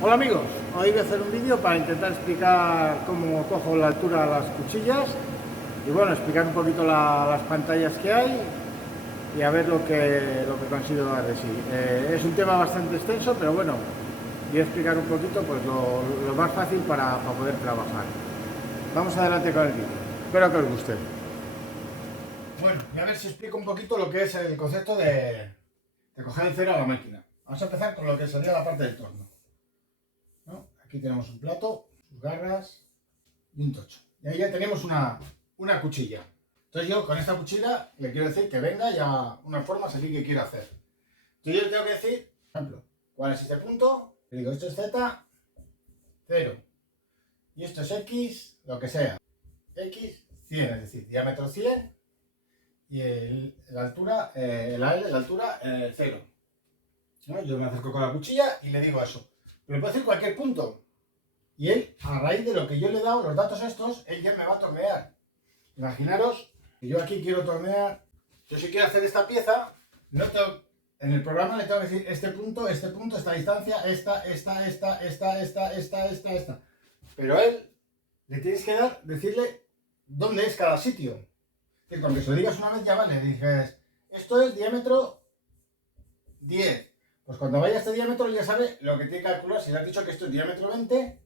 Hola amigos, hoy voy a hacer un vídeo para intentar explicar cómo cojo la altura de las cuchillas y bueno, explicar un poquito las pantallas que hay y a ver lo que consigo dar de sí. Es un tema bastante extenso, pero bueno, voy a explicar un poquito pues lo más fácil para poder trabajar. Vamos adelante con el vídeo, espero que os guste. Bueno, y a ver si explico un poquito lo que es el concepto de coger el cero a la máquina. Vamos a empezar con lo que sería la parte del torno, ¿no? Aquí tenemos un plato, sus garras y un tocho. Y ahí ya tenemos una cuchilla. Entonces yo con esta cuchilla le quiero decir que venga ya unas formas aquí que quiero hacer. Entonces yo le tengo que decir, por ejemplo, ¿cuál es este punto? Le digo, esto es Z, 0. Y esto es X, lo que sea. X, 100, es decir, diámetro 100 y la altura, la L, la altura, 0. ¿No? Yo me acerco con la cuchilla y le digo eso. Pero puedo decir cualquier punto. Y él, a raíz de lo que yo le he dado, los datos estos, él ya me va a tornear. Imaginaros que yo aquí quiero tornear. Yo si quiero hacer esta pieza, no tengo, en el programa le tengo que decir este punto, esta distancia, esta. Pero a él le tienes que decirle dónde es cada sitio. Es decir, cuando se lo digas una vez ya vale, dices, esto es diámetro 10. Pues cuando vaya a este diámetro ya sabe lo que tiene que calcular. Si le has dicho que esto es diámetro 20,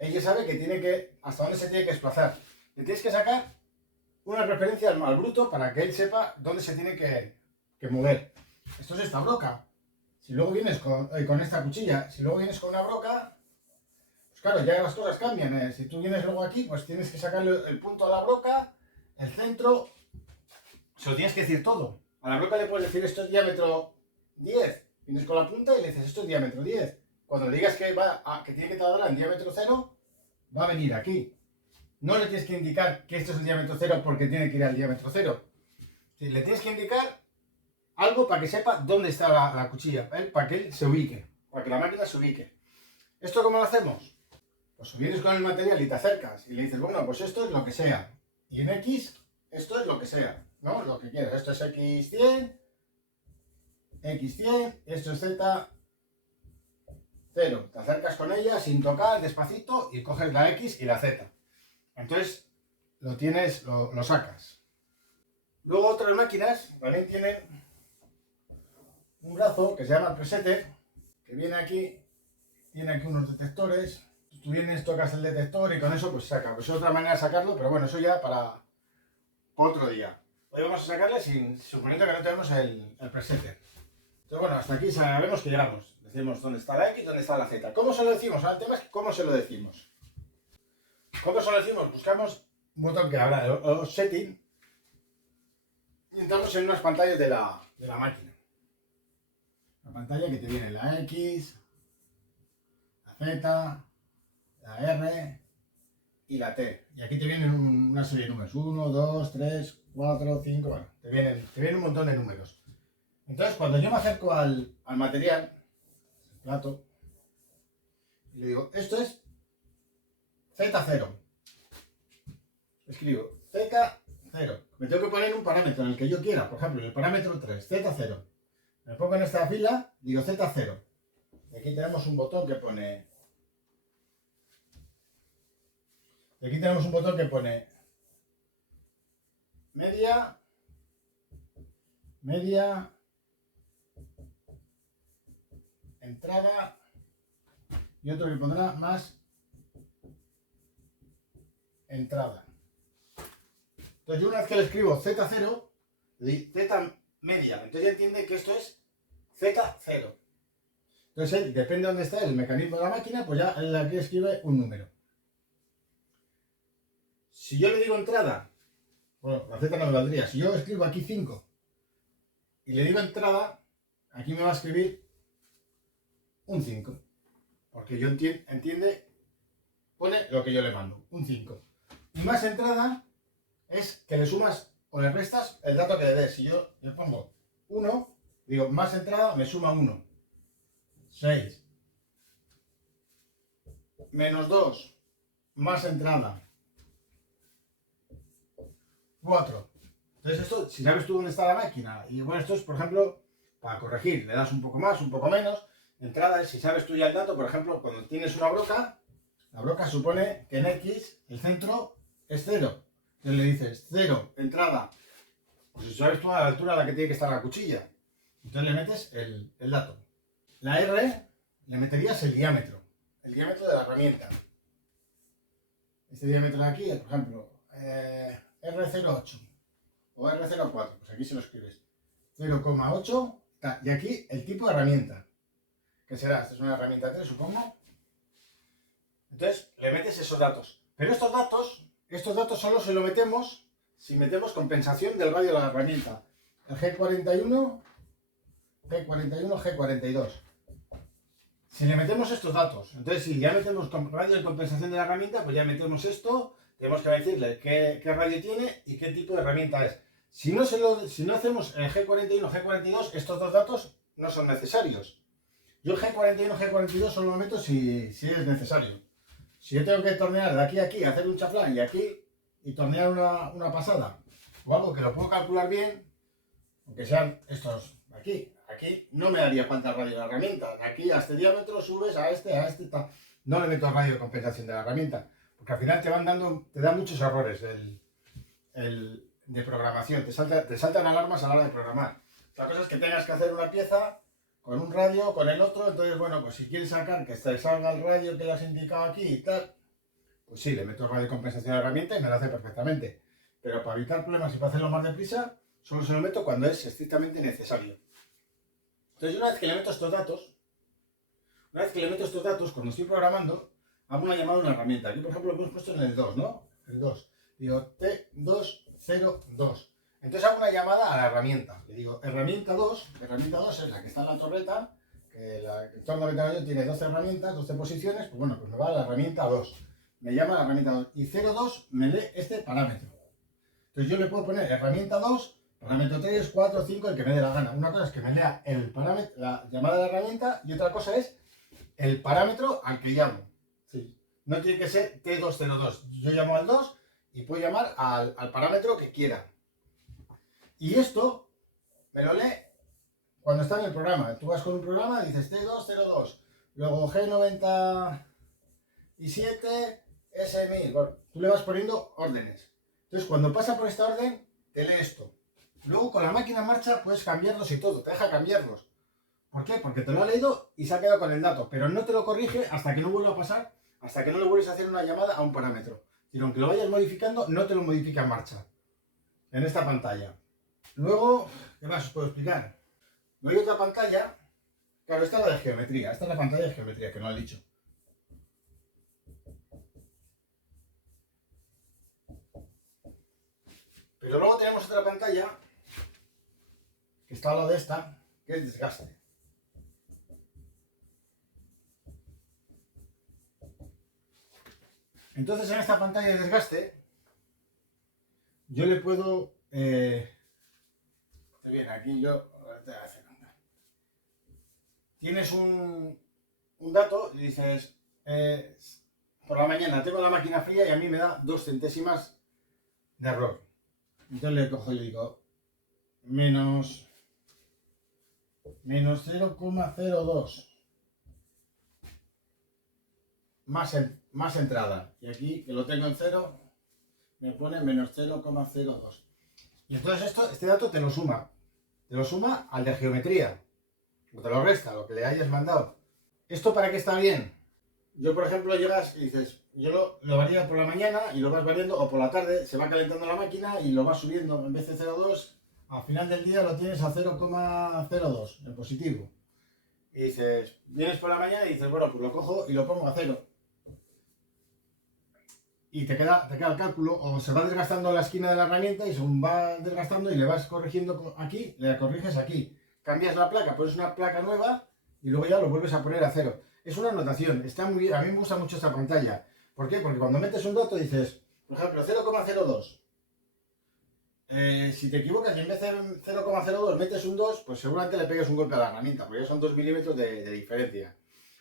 ella sabe que tiene que, hasta dónde se tiene que desplazar. Le tienes que sacar una referencia al bruto para que él sepa dónde se tiene que mover. Esto es esta broca. Si luego vienes con esta cuchilla, si luego vienes con una broca, pues claro, ya las cosas cambian. Si tú vienes luego aquí, pues tienes que sacarle el punto a la broca, el centro, se lo tienes que decir todo. A la broca le puedes decir esto es diámetro 10. Vienes con la punta y le dices esto es diámetro 10. Cuando le digas que tiene que taladrar en diámetro 0, va a venir aquí. No le tienes que indicar que esto es el diámetro 0 porque tiene que ir al diámetro 0. Le tienes que indicar algo para que sepa dónde está la cuchilla, para que él se ubique, para que la máquina se ubique. ¿Esto cómo lo hacemos? Pues vienes con el material y te acercas y le dices, bueno, pues esto es lo que sea. Y en X, esto es lo que sea, ¿no? Lo que quieras. Esto es X100, X100, esto es Z, 0. Te acercas con ella sin tocar, despacito, y coges la X y la Z. Entonces, lo tienes, lo sacas. Luego otras máquinas también tienen un brazo que se llama presetter, que viene aquí, tiene aquí unos detectores. Tú vienes, tocas el detector y con eso pues saca. Pues es otra manera de sacarlo, pero bueno, eso ya para otro día. Hoy vamos a sacarle suponiendo que no tenemos el presetter. Entonces bueno, hasta aquí sabemos que llegamos. Decimos dónde está la X, dónde está la Z. ¿Cómo se lo decimos? Ahora el tema es cómo se lo decimos. ¿Cómo se lo decimos? Buscamos un botón que habla de los settings y entramos en unas pantallas de la máquina. La pantalla que te viene la X, la Z, la R y la T. Y aquí te vienen una serie de números. 1, 2, 3, 4, 5. Bueno, te vienen un montón de números. Entonces, cuando yo me acerco al material, el plato, y le digo, esto es Z0. Escribo Z0. Me tengo que poner un parámetro en el que yo quiera. Por ejemplo, en el parámetro 3, Z0. Me pongo en esta fila, digo Z0. Y aquí tenemos un botón que pone... Y aquí tenemos un botón que pone media, entrada, y otro que pondrá más entrada. Entonces yo una vez que le escribo Z0, le digo Z media, entonces ya entiende que esto es Z0. Entonces él, depende de dónde está el mecanismo de la máquina, pues ya él aquí escribe un número. Si yo le digo entrada, bueno, la Z no me valdría. Si yo escribo aquí 5 y le digo entrada, aquí me va a escribir un 5. Porque yo entiende, pone lo que yo le mando, un 5. Y más entrada es que le sumas o le restas el dato que le des. Si yo le pongo 1, digo más entrada, me suma 1. 6. Menos 2, más entrada. 4. Entonces esto, si sabes tú dónde está la máquina, y bueno, esto es, por ejemplo, para corregir, le das un poco más, un poco menos, Entrada es si sabes tú ya el dato, por ejemplo, cuando tienes una broca, la broca supone que en X el centro es 0. Entonces le dices 0, entrada. Pues si sabes tú a la altura a la que tiene que estar la cuchilla. Entonces le metes el dato. La R le meterías el diámetro de la herramienta. Este diámetro de aquí, por ejemplo, R08 o R04, pues aquí se lo escribes 0,8 y aquí el tipo de herramienta, que será, esta es una herramienta 3 supongo. Entonces le metes esos datos, pero estos datos solo se lo metemos si metemos compensación del radio de la herramienta, el G41, G42. Si le metemos estos datos, entonces si ya metemos radio de compensación de la herramienta, pues ya metemos esto, tenemos que decirle qué radio tiene y qué tipo de herramienta es. Si no hacemos el G41, G42, estos dos datos no son necesarios. Yo el G41, G42 solo lo meto si es necesario. Si yo tengo que tornear de aquí a aquí, hacer un chaflán y aquí, y tornear una pasada, o algo que lo puedo calcular bien, aunque sean estos aquí no me haría falta el radio de la herramienta. De aquí a este diámetro subes a este, no le meto radio de compensación de la herramienta, porque al final te da muchos errores de programación, te saltan alarmas a la hora de programar. La cosa es que tengas que hacer una pieza con un radio, con el otro, entonces bueno, pues si quieres sacar que te salga el radio que le has indicado aquí y tal, pues sí, le meto radio de compensación a la herramienta y me lo hace perfectamente. Pero para evitar problemas y para hacerlo más deprisa, solo se lo meto cuando es estrictamente necesario. Entonces, una vez que le meto estos datos, cuando estoy programando, hago una llamada a una herramienta. Aquí, por ejemplo, lo hemos puesto en el 2, ¿no? El 2. Digo T202. Entonces hago una llamada a la herramienta. Le digo, herramienta 2 es la que está en la torreta, que el torno de tamaño tiene 12 herramientas, 12 posiciones, pues bueno, pues me va a la herramienta 2. Me llama a la herramienta 2. Y 02 me lee este parámetro. Entonces yo le puedo poner herramienta 2, parámetro 3, 4, 5, el que me dé la gana. Una cosa es que me lea el parámetro, la llamada de la herramienta, y otra cosa es el parámetro al que llamo. Sí. No tiene que ser T202. Yo llamo al 2 y puedo llamar al parámetro que quiera. Y esto me lo lee cuando está en el programa. Tú vas con un programa y dices T202, luego G97, S1000. Bueno, tú le vas poniendo órdenes. Entonces, cuando pasa por esta orden, te lee esto. Luego, con la máquina en marcha, puedes cambiarlos y todo. Te deja cambiarlos. ¿Por qué? Porque te lo ha leído y se ha quedado con el dato. Pero no te lo corrige hasta que no vuelva a pasar, hasta que no le vuelves a hacer una llamada a un parámetro. Y aunque lo vayas modificando, no te lo modifica en marcha. En esta pantalla. Luego, ¿qué más os puedo explicar? Luego hay otra pantalla. Claro, esta es la de geometría. Esta es la pantalla de geometría, que no he dicho. Pero luego tenemos otra pantalla que está al lado de esta, que es desgaste. Entonces en esta pantalla de desgaste yo le puedo bien, aquí yo tienes un dato y dices por la mañana tengo la máquina fría y a mí me da 2 centésimas de error. Entonces le cojo y le digo menos 0,02 más entrada, y aquí que lo tengo en 0 me pone menos 0,02, y entonces este dato te lo suma al de geometría, o te lo resta, lo que le hayas mandado. ¿Esto para qué está bien? Yo, por ejemplo, llegas y dices, yo lo varía por la mañana y lo vas variando, o por la tarde se va calentando la máquina y lo vas subiendo, en vez de 0,2, al final del día lo tienes a 0,02 en positivo. Y dices, vienes por la mañana y dices, bueno, pues lo cojo y lo pongo a 0. Y te queda el cálculo, o se va desgastando la esquina de la herramienta y según va desgastando y le vas corrigiendo aquí, le corriges aquí. Cambias la placa, pones una placa nueva y luego ya lo vuelves a poner a 0. Es una anotación, está muy bien, a mí me gusta mucho esta pantalla. ¿Por qué? Porque cuando metes un dato dices, por ejemplo, 0,02. Si te equivocas y en vez de 0,02 metes un 2, pues seguramente le pegues un golpe a la herramienta, porque ya son 2 milímetros de diferencia.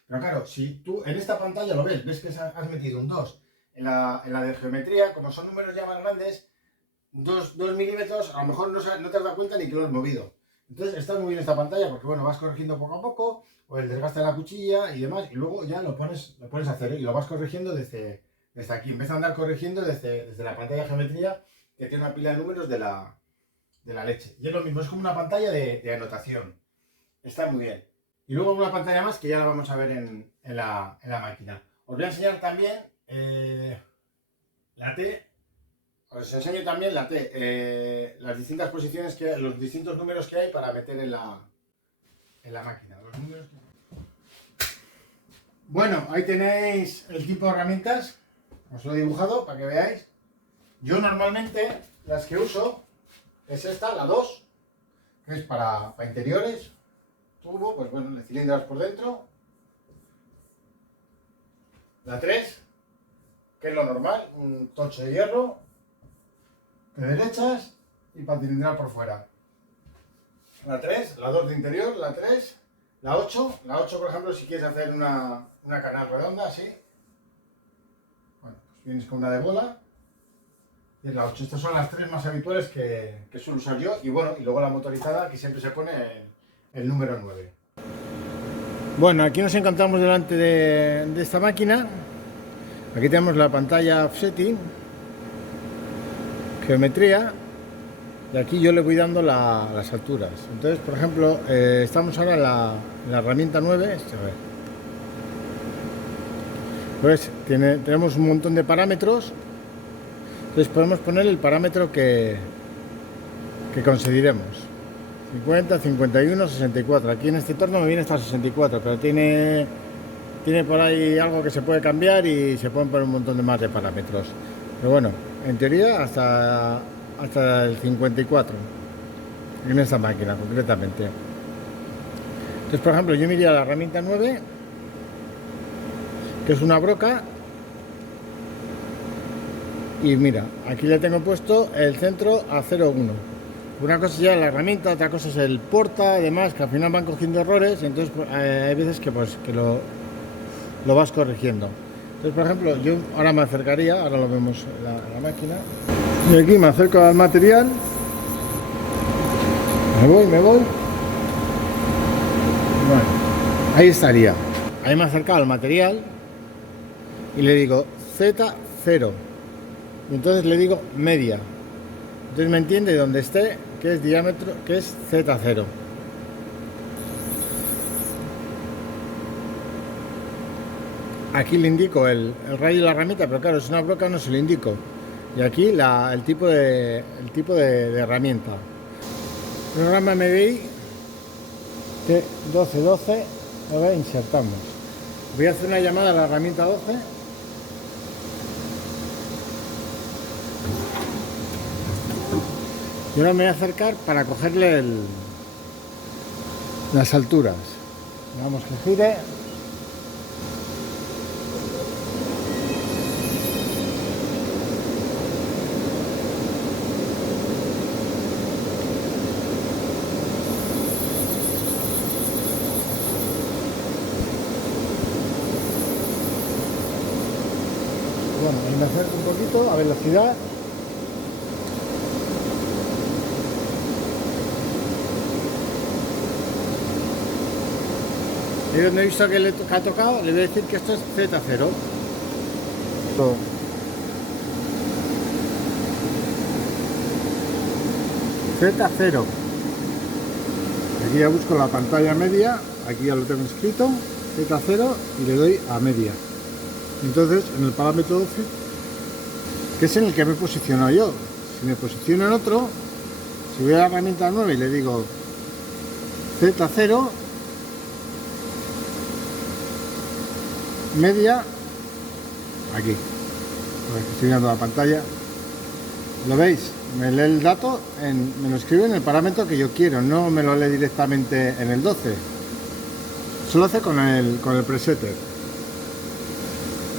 Pero claro, si tú en esta pantalla lo ves que has metido un 2. En la de geometría, como son números ya más grandes, 2 milímetros, a lo mejor no te has dado cuenta ni que lo has movido. Entonces está muy bien esta pantalla porque bueno, vas corrigiendo poco a poco, o el desgaste de la cuchilla y demás, y luego ya lo pones a hacer, ¿eh? Y lo vas corrigiendo desde aquí. Empieza a andar corrigiendo desde la pantalla de geometría, que tiene una pila de números de la leche. Y es lo mismo, es como una pantalla de anotación. Está muy bien. Y luego una pantalla más que ya la vamos a ver en la máquina. Os voy a enseñar también la T. Os enseño también la T, las distintas posiciones los distintos números que hay para meter en la máquina. Los números Bueno, ahí tenéis el tipo de herramientas. Os lo he dibujado para que veáis. Yo normalmente las que uso es esta, la 2, que es para interiores. Tubo, pues bueno, de cilindros por dentro. La 3, que es lo normal, un tocho de hierro, de derechas y para cilindrar por fuera. La 3, la 2 de interior, la 3, la 8, por ejemplo, si quieres hacer una canal redonda, así. Bueno, pues vienes con una de bola. Y es la 8. Estas son las 3 más habituales que suelo usar yo. Y bueno, y luego la motorizada, que siempre se pone el número 9. Bueno, aquí nos encontramos delante de esta máquina. Aquí tenemos la pantalla offsetting, geometría, y aquí yo le voy dando las alturas. Entonces, por ejemplo, estamos ahora en la herramienta 9. Pues tenemos un montón de parámetros. Entonces podemos poner el parámetro que conseguiremos. 50, 51, 64. Aquí en este torno me viene hasta 64, pero tiene por ahí algo que se puede cambiar y se pueden poner un montón de más de parámetros. Pero bueno, en teoría hasta el 54 en esta máquina concretamente. Entonces, por ejemplo, yo me iría a la herramienta 9, que es una broca, y mira, aquí le tengo puesto el centro a 0,1. Una cosa es ya la herramienta, otra cosa es el porta y demás, que al final van cogiendo errores, y entonces hay veces que lo vas corrigiendo. Entonces, por ejemplo, yo ahora me acercaría, ahora lo vemos la máquina, y aquí me acerco al material, me voy, bueno, ahí estaría, ahí me he acercado al material y le digo Z0, y entonces le digo media, entonces me entiende donde esté, que es diámetro, que es Z0. Aquí le indico el radio de la herramienta, pero claro, es una broca, no se lo indico. Y aquí el tipo de herramienta. Programa MBI T1212, ahora insertamos. Voy a hacer una llamada a la herramienta 12. Y ahora me voy a acercar para cogerle las alturas. Vamos que gire. Bueno, ahí me acerco un poquito a velocidad. Y donde he visto que ha tocado, le voy a decir que esto es Z0. Z0. Aquí ya busco la pantalla media, aquí ya lo tengo escrito, Z0, y le doy a media. Entonces, en el parámetro 12, que es en el que me he posicionado yo. Si me posiciono en otro, si voy a la herramienta 9 y le digo Z0, media, aquí, estoy viendo la pantalla, ¿lo veis? Me lee el dato, me lo escribe en el parámetro que yo quiero, no me lo lee directamente en el 12, solo hace con el presetter.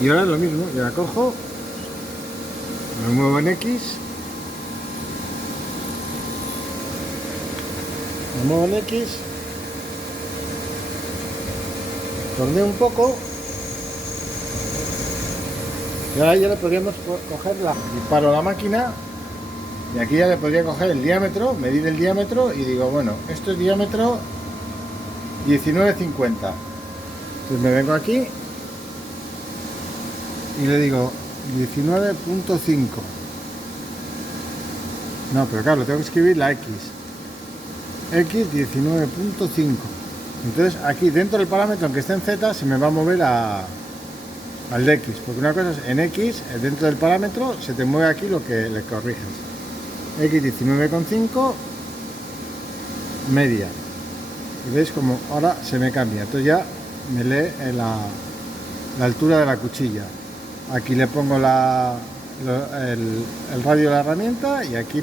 Y ahora es lo mismo, ya la cojo, me muevo en X, torneo un poco, y ahora ya le podríamos coger y paro la máquina, Y aquí ya le podría coger el diámetro, medir el diámetro y digo, bueno, esto es diámetro 19,50. Entonces me vengo aquí y le digo 19,5. No, pero claro, tengo que escribir la X. X 19,5. Entonces aquí dentro del parámetro, aunque esté en Z, se me va a mover al de X. Porque una cosa es en X, dentro del parámetro, se te mueve aquí lo que le corriges. X 19,5 media. Y veis como ahora se me cambia. Entonces ya me lee la altura de la cuchilla. Aquí le pongo el radio de la herramienta y aquí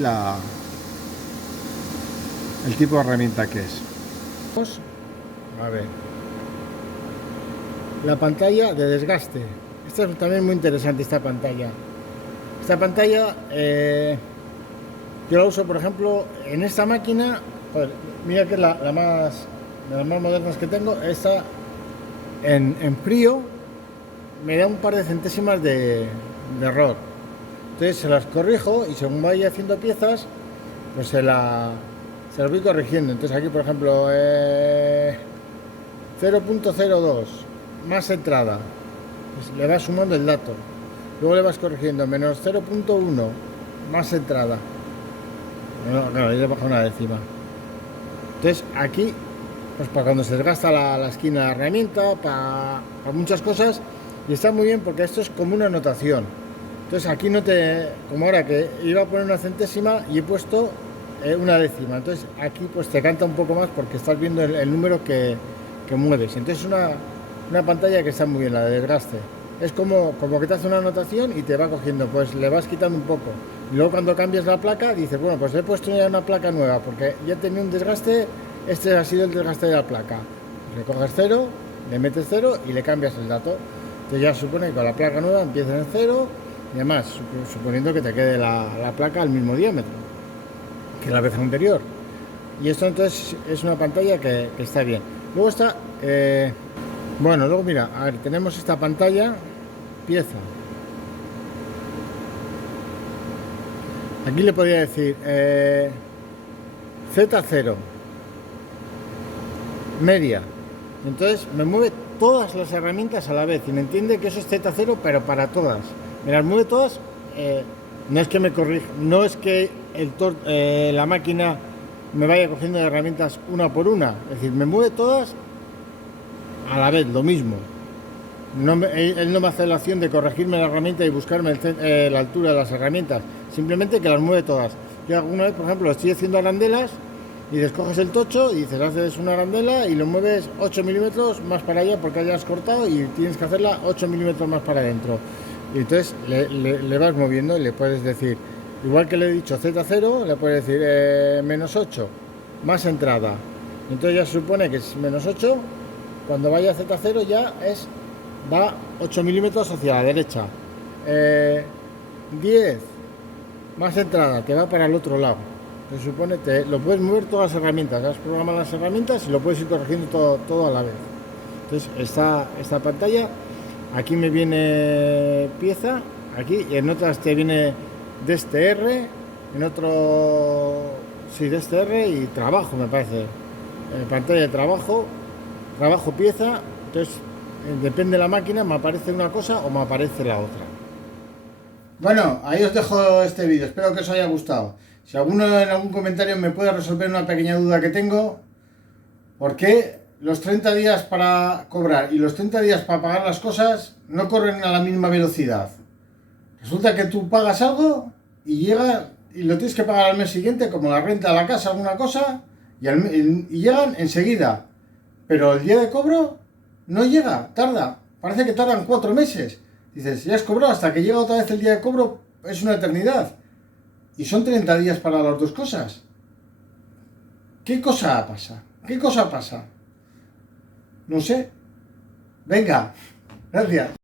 el tipo de herramienta que es. A ver. La pantalla de desgaste. Esta es también muy interesante, esta pantalla. Esta pantalla yo la uso, por ejemplo, en esta máquina. Joder, mira que es la más de las más modernas que tengo. Esta en frío me da un par de centésimas de error. Entonces se las corrijo y según vaya haciendo piezas, pues se las voy corrigiendo. Entonces aquí, por ejemplo, 0,02 más entrada, pues le vas sumando el dato. Luego le vas corrigiendo menos 0,1 más entrada. No, claro, ahí le baja una décima. Entonces aquí, pues para cuando se desgasta la esquina de la herramienta, para muchas cosas, y está muy bien porque esto es como una anotación. Entonces aquí no te, como ahora que iba a poner una centésima y he puesto una décima, entonces aquí pues te canta un poco más porque estás viendo el número que mueves. Entonces una pantalla que está muy bien, la de desgaste. Es como que te hace una anotación y te va cogiendo, pues le vas quitando un poco. Y luego cuando cambias la placa, dices, bueno, pues le he puesto ya una placa nueva porque ya tenía un desgaste, este ha sido el desgaste de la placa. Le coges 0, le metes 0 y le cambias el dato. Entonces ya supone que con la placa nueva empieza en 0 y además, suponiendo que te quede la placa al mismo diámetro que la vez anterior. Y esto entonces es una pantalla que está bien. Luego está, bueno, luego mira, a ver, tenemos esta pantalla, pieza. Aquí le podría decir Z0, media. Entonces me mueve todas las herramientas a la vez y me entiende que eso es Z0, pero para todas. Me las mueve todas, no es que me corrija, no es que la máquina me vaya cogiendo de herramientas una por una, es decir, me mueve todas a la vez, lo mismo. Él no me hace la acción de corregirme la herramienta y buscarme la altura de las herramientas, simplemente que las mueve todas. Yo alguna vez, por ejemplo, estoy haciendo arandelas y coges el tocho y dices, haces una arandela y lo mueves 8 milímetros más para allá porque hayas cortado y tienes que hacerla 8 milímetros más para adentro. Y entonces le vas moviendo y le puedes decir, igual que le he dicho Z0, le puedes decir menos 8 más entrada. Entonces ya se supone que es menos 8, cuando vaya a Z0 ya va 8 milímetros hacia la derecha. 10 más entrada, te va para el otro lado. Se supone que lo puedes mover todas las herramientas, has programado las herramientas y lo puedes ir corrigiendo todo a la vez. Entonces esta pantalla, aquí me viene pieza, aquí, y en otras te viene DSTR, en otro sí DSTR y trabajo, me parece. Pantalla de trabajo pieza. Entonces depende de la máquina, me aparece una cosa o me aparece la otra. Bueno, ahí os dejo este vídeo, espero que os haya gustado. Si alguno en algún comentario me puede resolver una pequeña duda que tengo, ¿por qué los 30 días para cobrar y los 30 días para pagar las cosas no corren a la misma velocidad? Resulta que tú pagas algo y llega y lo tienes que pagar al mes siguiente, como la renta de la casa, alguna cosa, y llegan enseguida. Pero el día de cobro no llega, tarda. Parece que tardan 4 meses. Dices, ya has cobrado, hasta que llega otra vez el día de cobro es una eternidad. Y son 30 días para las dos cosas. ¿Qué cosa pasa? ¿Qué cosa pasa? No sé. Venga, gracias.